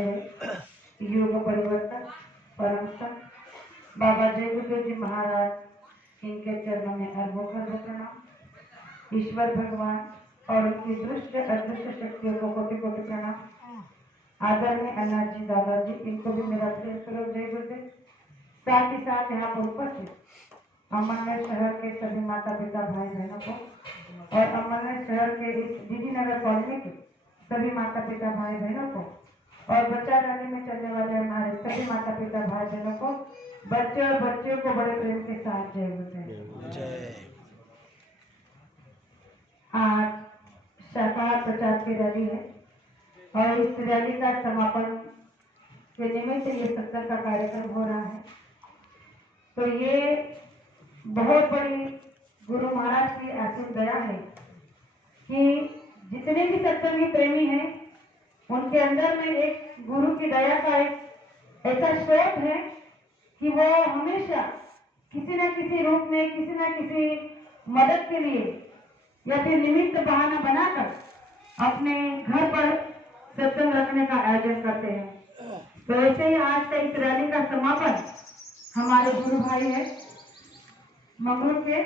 पहले योग परिवर्तन परम संत बाबा जय गुरुदेव जी महाराज इनके चरणों में अरबों प्रणाम। ईश्वर भगवान और उनकी दृष्ट अदृश्य शक्तियों को कोटि कोटि प्रणाम। आदरणीय अनाथ जी दादाजी इनको भी मेरा प्रिय स्वरूप जय गुरुदेव। साथ ही साथ यहाँ पर उपस्थित अमरनगर शहर के सभी माता पिता भाई बहनों को और अमरनगर शहर के इस दीदी नगर कॉलोनी के सभी माता पिता भाई बहनों को और बच्चा रैली में चलने वाले हमारे सभी माता पिता भाई बहनों को बच्चे और बच्चियों को बड़े प्रेम के साथ जय गुरुदेव। आज शाकाहार प्रचार की रैली है और इस रैली का समापन के निमित्त ये सत्संग का कार्यक्रम हो रहा है। तो ये बहुत बड़ी गुरु महाराज की आशीष दया है कि जितने भी सत्संगी प्रेमी हैं उनके अंदर में एक गुरु की दया का एक ऐसा स्रोत है कि वो हमेशा किसी न किसी रूप में किसी न किसी मदद के लिए या फिर निमित्त बहाना बनाकर अपने घर पर सत्संग रखने का आयोजन करते हैं। तो ऐसे ही आज का इस रैली का समापन हमारे गुरु भाई है मंगरूर के,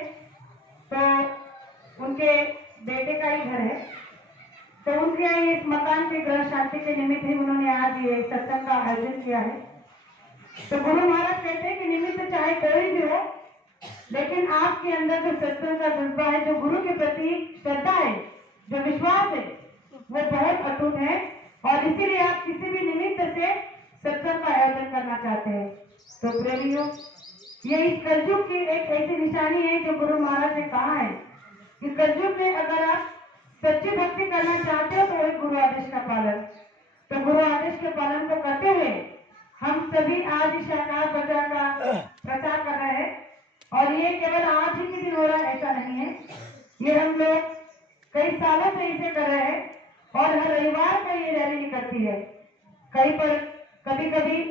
तो उनके बेटे का ही घर है, तो उनके इस मकान के ग्रह शांति के निमित्त ही उन्होंने आज ये सत्संग का आयोजन किया है। तो गुरु महाराज कहते हैं कि निमित्त चाहे कोई भी हो, लेकिन आपके अंदर जो सत्संग का जज्बा है, जो गुरु के प्रति श्रद्धा है, जो विश्वास है, वो बहुत अटूट है और इसीलिए आप किसी भी निमित्त से सत्संग का आयोजन करना चाहते हैं। तो प्रेमियों, ये इस कलयुग की एक ऐसी निशानी है जो गुरु महाराज ने कहा है कि कलयुग में अगर आप सच्ची भक्ति करना चाहते हो तो वही गुरु आदेश का पालन। तो गुरु आदेश के पालन को करते हुए हम सभी आज इस शाकाहार प्रचार का प्रचार कर रहे हैं और ये केवल आज ही के दिन हो रहा है ऐसा नहीं है। ये हम लोग कई सालों से इसे कर रहे हैं और हर रविवार को ये रैली निकलती है। कहीं पर कभी कभी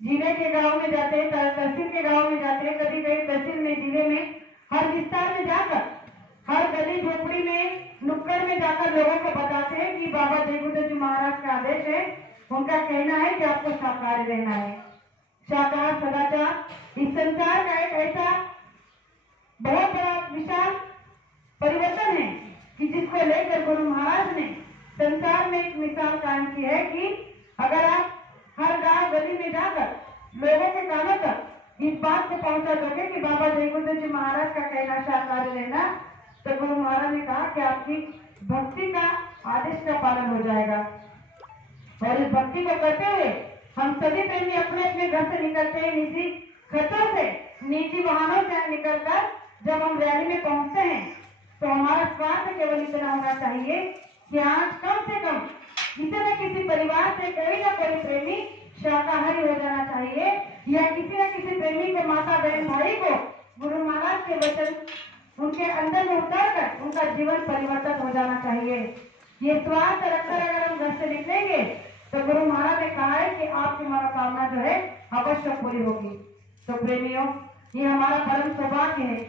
जिले के गांव में जाते हैं, तहसील के गांव में जाते हैं, कभी कभी तहसील में जिले में हर विस्तार में जाकर हर गली झोपड़ी में नुक्कड़ में जाकर लोगों को बताते हैं कि बाबा जय गुरुदेव जी महाराज का आदेश है, उनका कहना है कि आपको शाकाहारी रहना है। शाकाहार सदाचार इस संसार का एक ऐसा बहुत बड़ा विशाल परिवर्तन है कि जिसको लेकर गुरु महाराज ने संसार में एक मिसाल कायम की है कि अगर आप हर गांव गली में जाकर लोगों के कानों तक इस बात को पहुंचा दोगे कि बाबा जय गुरुदेव जी महाराज का कहना शाकाहारी रहना, तो गुरु महाराज ने कहा कि आपकी भक्ति का आदेश का पालन हो जाएगा। और इस भक्ति को करते हुए हम सभी प्रेमी अपने अपने घर से निकलते हैं, निजी खतों से निजी वाहनों से निकलकर जब हम रैली में पहुंचते हैं तो हमारा स्वार्थ केवल इतना होना चाहिए कि आज कम से कम किसी न किसी परिवार से कोई ना कोई प्रेमी शाकाहारी हो जाना चाहिए या किसी न किसी प्रेमी के माता बहन भाई को गुरु महाराज के वचन उनके अंदर में उतारकर उनका जीवन परिवर्तन हो जाना चाहिए। ये स्वार्थ रखकर अगर हम घर से निकलेंगे तो गुरु महाराज ने कहा है कि आपकी मनोकामना जो है अवश्य पूरी होगी। तो प्रेमियों, ये हमारा परम सौभाग्य है।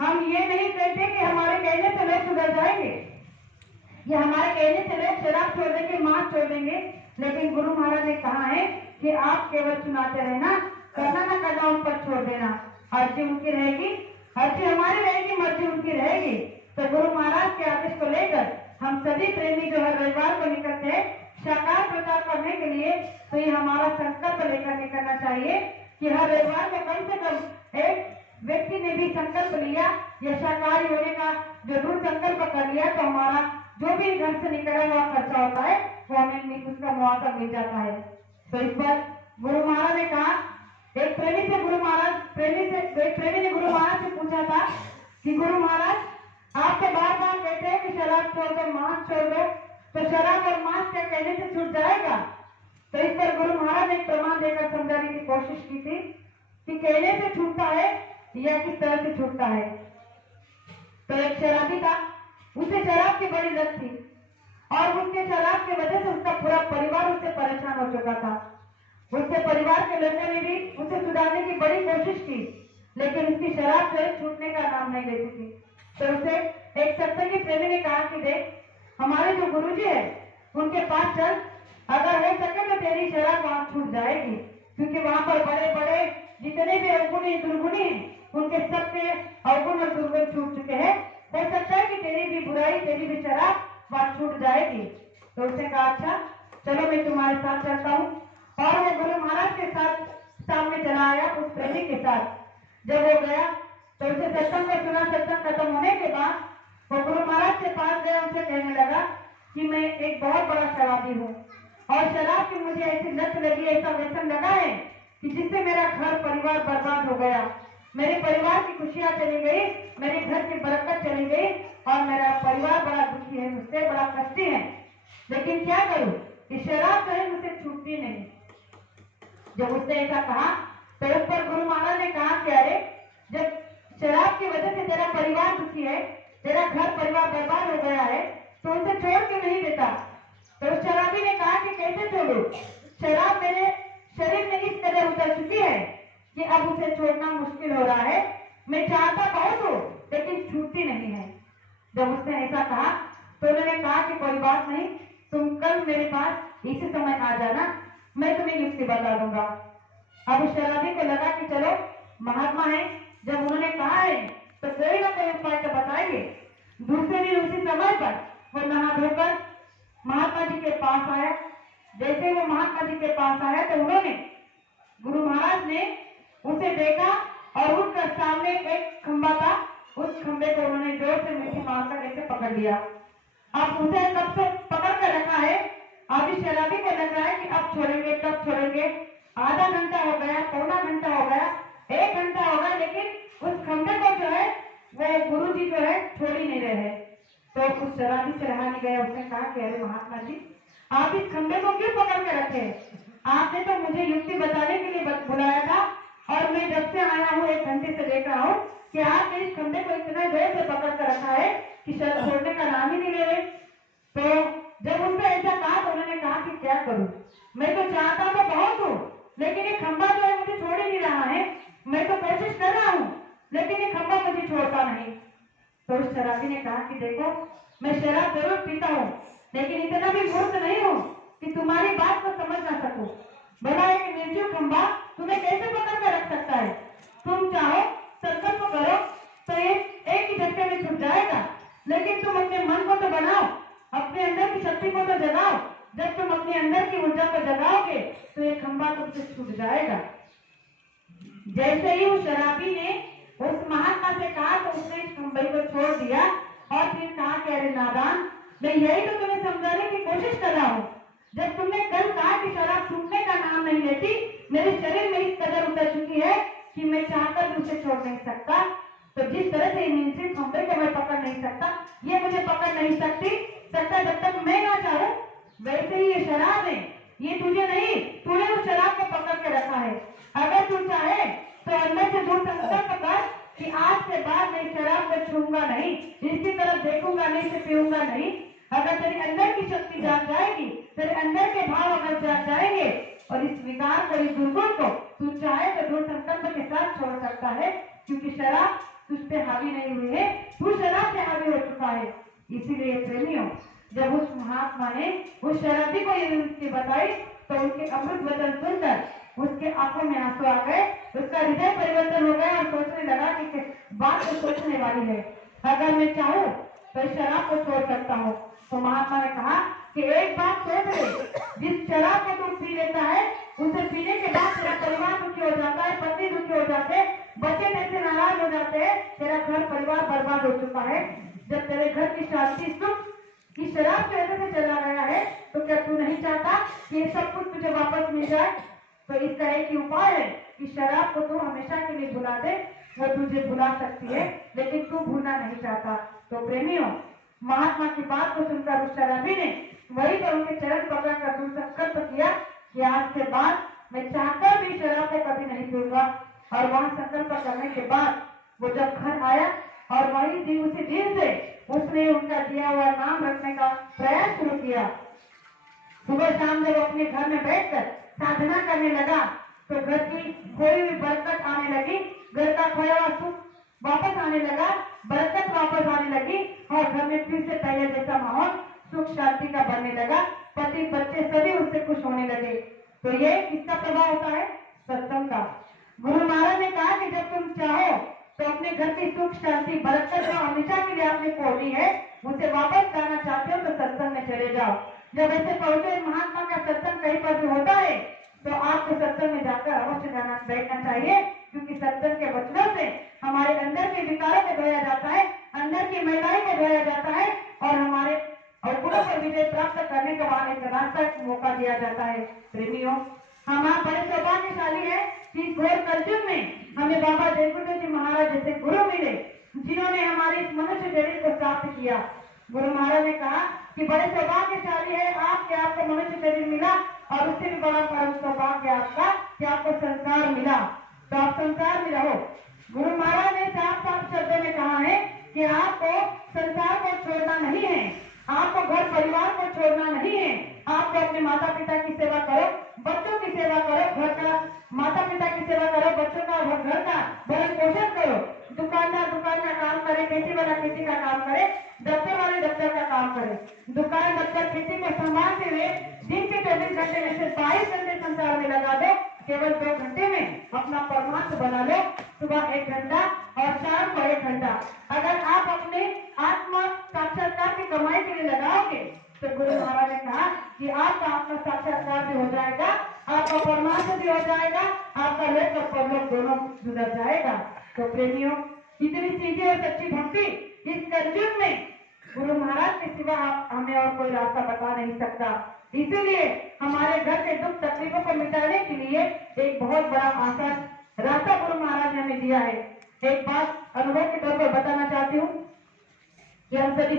हम ये नहीं कहते कि हमारे कहने से लोग सुधर जाएंगे या हमारे कहने से लोग शराब छोड़ देंगे, मांस छोड़ देंगे, लेकिन गुरु महाराज ने कहा है कि आप केवल सुनाते रहना, करना ना करना उन पर छोड़ देना। अर्जी उनकी रहेगी, अर्जी हमारी रहेगी, मर्जी उनकी रहेगी। तो गुरु महाराज के आदेश को लेकर हम सभी प्रेमी जो हर रविवार को निकलते हैं शाकाहार प्रचार करने के लिए, तो ये हमारा संकल्प लेकर निकलना चाहिए कि हर रविवार को कम से कम एक व्यक्ति ने भी संकल्प लिया या शाकाहारी होने का जो दृढ़ संकल्प कर लिया, तो हमारा जो भी घर से निकला हुआ खर्चा होता है वो हमें उसका मुआवजा मिल जाता है। तो इस पर गुरु महाराज ने कहा, एक प्रेमी ने गुरु महाराज से पूछा था कि गुरु महाराज आप तो बार बार कहते हैं कि शराब छोड़ दो, मांस छोड़ दो, तो शराब और मांस क्या कहने से छूट जाएगा? तो इस पर गुरु महाराज ने प्रमाण देकर समझाने की कोशिश की थी कि कहने से छूटता है या किस तरह से छूटता है। तो एक शराबी था, उसे शराब की बड़ी लत थी और उसके शराब की वजह से उसका पूरा परिवार उससे परेशान हो चुका था। उसके परिवार के लोगों ने भी उसे सुधारने की बड़ी कोशिश की, लेकिन उसकी शराब जो है छूटने का नाम नहीं लेती थी। तो उसे एक सत्संगी प्रेमी ने कहा कि देख, हमारे जो गुरुजी है उनके पास चल, अगर हो सके तो तेरी छूट जाएगी, क्योंकि वहां पर बड़े बड़े जितने भी अवगुणी दुर्गुणी हैं उनके सबके अवगुण और दुर्गुण छूट चुके हैं। हो सकता है कि तेरी भी बुराई, तेरी भी शराब बात छूट जाएगी। तो उसने कहा अच्छा चलो मैं तुम्हारे साथ चलता हूँ। और वो गुरु महाराज के साथ सामने चला आया उस प्रेमी के साथ। जब वो गया तो उसे सत्संग को सुना। सत्संग खत्म होने के बाद वो गुरु महाराज के पास गया, उनसे कहने लगा कि मैं एक बहुत बड़ा शराबी हूँ और शराब की मुझे ऐसी लत लगी, ऐसा व्यसन लगा है कि जिससे मेरा घर परिवार बर्बाद हो गया, मेरे परिवार की खुशियां चली गई, मेरे घर की बरकत चली गई और मेरा परिवार बड़ा दुखी है, मुझसे बड़ा कष्टी है। लेकिन क्या करूं, इस शराब जो है मुझसे छूटती नहीं। जब उसने ऐसा कहा तो उस पर गुरु महाराज ने कहा कि अरे जब शराब की वजह से तेरा परिवार दुखी है, तेरा घर परिवार बर्बाद हो गया है, तो उसे छोड़ क्यों नहीं देता। तो उस शराबी ने कहा कि कैसे छोड़ू, शराब मेरे शरीर में इस कदर उतर चुकी है कि अब उसे छोड़ना मुश्किल हो रहा है। मैं चाहता बहुत हूँ लेकिन छूटती नहीं है। जब उसने ऐसा कहा तो उन्होंने कहा कि कोई बात नहीं, तुम कल मेरे पास इसी समय आ जाना, मैं तुम्हें युक्ति बता दूंगा। अब उस शराबी को लगा कि चलो महात्मा है, जब उन्होंने कहा है तो कोई ना कोई उपाय तो बताएंगे। दूसरे दिन उसी समय पर वो नहा धोकर महात्मा जी के पास आया। जैसे वो महात्मा जी के पास आया तो उन्होंने, गुरु महाराज ने उसे देखा और उठकर सामने एक खंबा था, उस खंबे को उन्होंने जोर से मीठी मारकर ऐसे पकड़ लिया। अब उसे कब से पकड़ कर रखा है, अभी शराबी को लग रहा है कि अब छोड़ेंगे तब छोड़ेंगे। आधा घंटा हो गया, पौना घंटा हो गया, 1 घंटा हो गया, लेकिन उस खंबे को जो है वो गुरु जी जो है छोड़ ही नहीं रहे। तो उस शराबी से रहा नहीं गया। उसने कहा कि अरे महात्मा जी, आप इस खंबे को क्यों पकड़ के रखे? आपने तो मुझे युक्ति बताने के लिए बुलाया था और मैं जब से आया हूँ 1 घंटे से देख रहा हूँ कि आपने इस खंबे को इतना देर से पकड़ कर रखा है कि शायद छोड़ने का नाम ही नहीं ले रहे। तो जब उसने ऐसा कहा तो उन्होंने कहा कि क्या करूं, मैं तो चाहता तो बहुत हूँ लेकिन ये खंबा जो है मुझे छोड़ ही नहीं रहा है। मैं तो कोशिश कर रहा हूँ लेकिन ये खंबा मुझे छोड़ता नहीं। तो उस शराबी ने कहा कि देखो, मैं शराब जरूर पीता हूँ लेकिन इतना भी मूर्ख नहीं हूँ कि तुम्हारी बात को समझ ना सकूं। भला एक निर्जीव खंबा तुम्हें कैसे पकड़ कर रख सकता है? तुम चाहो संकल्प करो तो एक ही झटके में छूट जाएगा, लेकिन तुम अपने मन को तो बनाओ, अपने अंदर की शक्ति को तो जगाओ। जब तुम अपने अंदर की ऊर्जा को जगाओगे तो ये खंबा तुमसे छूट जाएगा। जैसे ही उस शराबी ने उस महात्मा से कहा तो उसने इस खंबे को छोड़ दिया और फिर कहा कि अरे नादान, मैं यही तो तुम्हें समझाने की कोशिश कर रहा हूँ। जब तुमने कल कहा कि शराब छूटने का नाम नहीं लेती, मेरे शरीर में इस कदर उतर चुकी है कि मैं चाहकर भी उसे छोड़ नहीं सकता। तो जिस तरह से इन खंबे को मैं पकड़ नहीं सकता, ये मुझे पकड़ नहीं सकता जब तक मैं ना चाहूं, वैसे ही ये शराब है, ये तुझे नहीं, तूने उस शराब को पकड़ के रखा है। अगर तू चाहे तो अंदर से दूर संकल्प कर कि आज के बाद मैं शराब को छूंगा नहीं, इसकी तरफ देखूंगा नहीं, इसे पीऊंगा नहीं। अगर तेरे अंदर की शक्ति जाग जाएगी, तेरे अंदर के भाव अगर जाग जाएंगे और इस विकार को, इस दुर्गुण को तू चाहे तो दृढ़ संकल्प के साथ छोड़ सकता है, क्योंकि शराब तुझ पे हावी नहीं हुई है, तू शराब पे हावी हो चुका है। इसीलिए प्रेमियों, जब उस महात्मा ने उस शराबी को ये युक्ति बताई तो उनके अमृत वचन सुनकर उसके आंखों में आंसू आ गए, उसका हृदय परिवर्तन हो गया और सोचने लगा कि बात तो सोचने वाली है, अगर मैं चाहूँ तो शराब को छोड़ सकता हूँ। तो महात्मा ने कहा कि एक बात सोच ले, जिस शराब को तू पी लेता है उसे पीने के बाद तेरा परिवार दुखी हो जाता है, पति दुखी हो जाते हैं, बच्चे तेरे से नाराज हो जाते हैं, तेरा घर परिवार बर्बाद हो चुका है। जब तेरे घर की शांति सुख की शराब की वजह से चला गया है तो क्या तू नहीं चाहता कि ये सब कुछ तुझे वापस मिल जाए? तो इसका एक ही उपाय है कि शराब को तू हमेशा के लिए भुला दे। वो तुझे भुला सकती है लेकिन तू भूलना नहीं चाहता। तो प्रेमियों, महात्मा की बात को सुनकर उस शराबी ने वही पर उनके चरण पकड़कर तुम संकल्प किया कि आज के बाद मैं चाहकर भी शराब को कभी नहीं पीऊंगा। और वहां संकल्प करने के बाद वो जब घर आया और वही दिन, उसी दिन से उसने उनका दिया हुआ नाम रखने का प्रयास शुरू किया। सुबह शाम जब अपने घर में बैठकर साधना करने लगा तो घर की खोई हुई बरकत आने लगी, घर का खोया हुआ सुख वापस आने लगा, बरकत वापस आने लगी और घर में फिर से पहले जैसा माहौल सुख शांति का बनने लगा। पति बच्चे सभी उससे खुश होने लगे। तो ये किसका प्रभाव होता है? सत्संग का। गुरु महाराज ने कहा कि जब तुम चाहो तो अपने घर की सुख शांति बरकत जो हमेशा के लिए आपने खोली है उसे वापस लाना चाहते हो तो सत्संग में चले जाओ। जब ऐसे पहुंचे महात्मा का सत्संग कहीं पर भी होता है तो आपको सत्संग में जाकर अवश्य जाना बैठना चाहिए, क्योंकि सत्संग के वचनों से हमारे अंदर के विकारों को धोया जाता है, अंदर की महिलाएं को धोया जाता है और हमारे अवगुणों पर विजय प्राप्त करने का वहां एक रास्ता मौका दिया जाता है। प्रेमियों, हम आप बड़े सौभाग्यशाली है कि इस घोर कलयुग में हमें बाबा जयगुरु जी महाराज जैसे गुरु मिले, जिन्होंने हमारे इस मनुष्य शरीर को प्राप्त किया। गुरु महाराज ने कहा कि बड़े सौभाग्यशाली है आप कि आपको मनुष्य शरीर मिला, और उससे भी बड़ा परम सौभाग्य आपका कि आपको संसार मिला, तो आप संसार में रहो। गुरु महाराज ने साफ साफ शब्दों में कहा है कि आपको संसार को छोड़ना नहीं है, आपको घर परिवार को छोड़ना नहीं है, आपको अपने माता पिता की सेवा करो, बच्चों की सेवा करो, घर का माता पिता की सेवा करो, बच्चों का घर का भरण पोषण करो, दुकानदार दुकान का काम करे, खेती वाला खेती का काम करे, दफ्तर वाले दफ्तर का काम करे, दुकान दफ्तर खेती को संभालते हुए दिन के 24 घंटे में से 22 घंटे संसार में लगा दो, केवल 2 घंटे में अपना परमार्थ बना लो, सुबह 1 घंटा और शाम को 1 घंटा। अगर आप अपने आत्मा साक्षात्कार की कमाई के लिए लगाओगे तो गुरु महाराज ने कहा कि आपका आत्मा साक्षात्कार भी हो जाएगा, आपका परमार्थ भी हो जाएगा, आपका लोक और परलोक दोनों सुधर जाएगा। तो प्रेमियों, इतनी सीधी और सच्ची भक्ति इस कलयुग में गुरु महाराज के सिवा हमें और कोई रास्ता बता नहीं सकता। इसीलिए हमारे घर के दुख तकलीफों को मिटाने के लिए एक बहुत बड़ा आसान रास्ता गुरु महाराज ने हमें दिया है। एक बात अनुभव के तौर पर बताना चाहती हूँ कि हम सभी